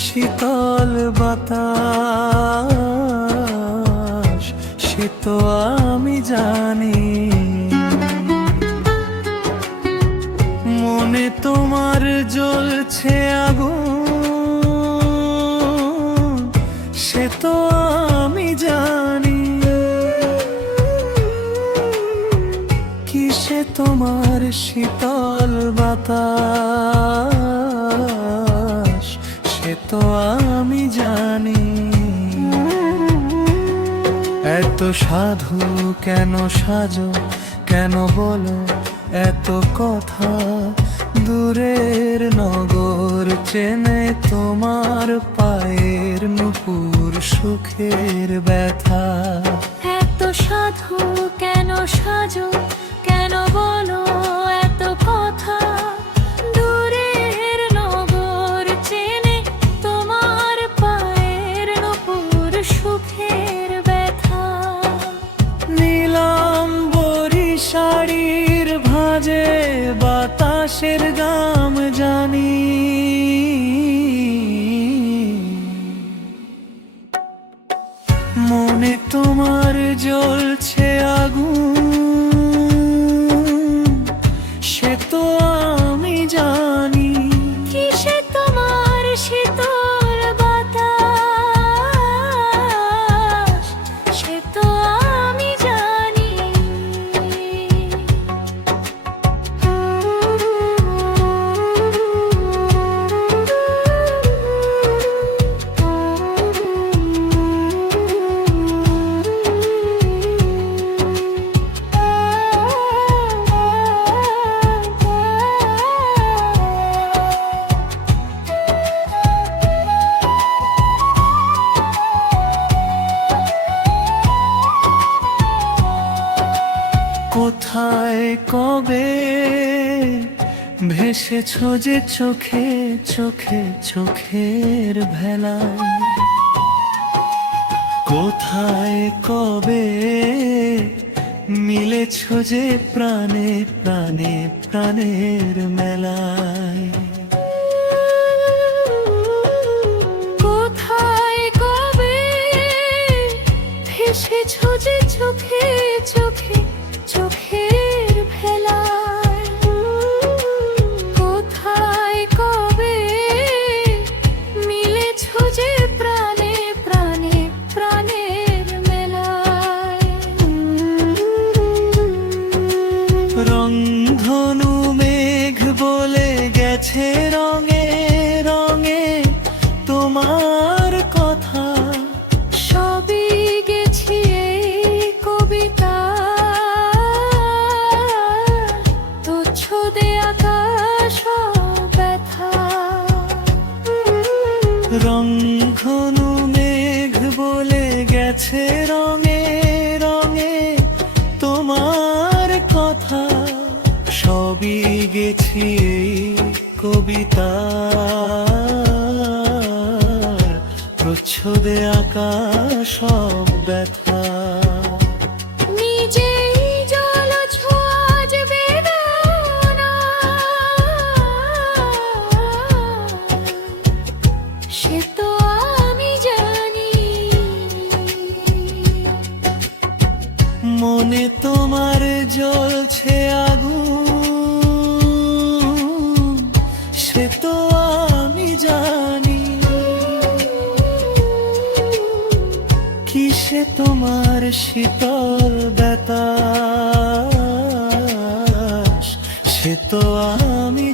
শীতল বাতাস, সে তো আমি জানি। মনে তোমার জ্বলছে আগুন, সে তো আমি জানি। কিসে তোমার শীতল বাতাস, সে তো আমি জানি। এত সাধু কেন সাজো, কেন বলো এত কথা? দূরের নগর চেনে তোমার পায়ের নুপুর সুখের ব্যথা। এত সাধু কেন সাজো, কেন বলো এত কথা? দূরের নগর চেনে তোমার পায়ের নুপুর সুখের ব্যথা। নীলাম্বরী শাড়ির ভাঁজে বাতাসের গাম জানি। মনে তোমার জ্বলছে আগুন, সে তো আমি জানি। কিসে তোমার শীতল বাতাস, সে তো আমি জানি। কোথায় কবে ভেসেছ যে চোখে চোখে চোখের ভেলায়? কোথায় কবে মিলেছ যে প্রাণে প্রাণে প্রাণের মেলায়? কোথায় কবে ভেসেছ যে চোখে চোখে চোখের ভেলায়? কোথায় কবে মিলেছ যে প্রাণে প্রাণে প্রাণের মেলায়? রংধনু মেঘ বলে গেছে রঙে রঙে তোমার কথা। সবই গেছি এই কবিতা, তুচ্ছদে আকাশ ব্যথা। রংধনু মেঘ বলে গেছে রঙে রঙে তোমার কথা। সবই গেছি এই কবিতা, প্রচ্ছদে আকাশ সব ব্যথা। নিজেই জ্বলছ আজ বেদনা, সে তো আমি জানি। মনে তোমার জ্বলছে আগুন, সে তো আমি জানি। কিসে তোমার শীতল বাতাস, সে তো আমি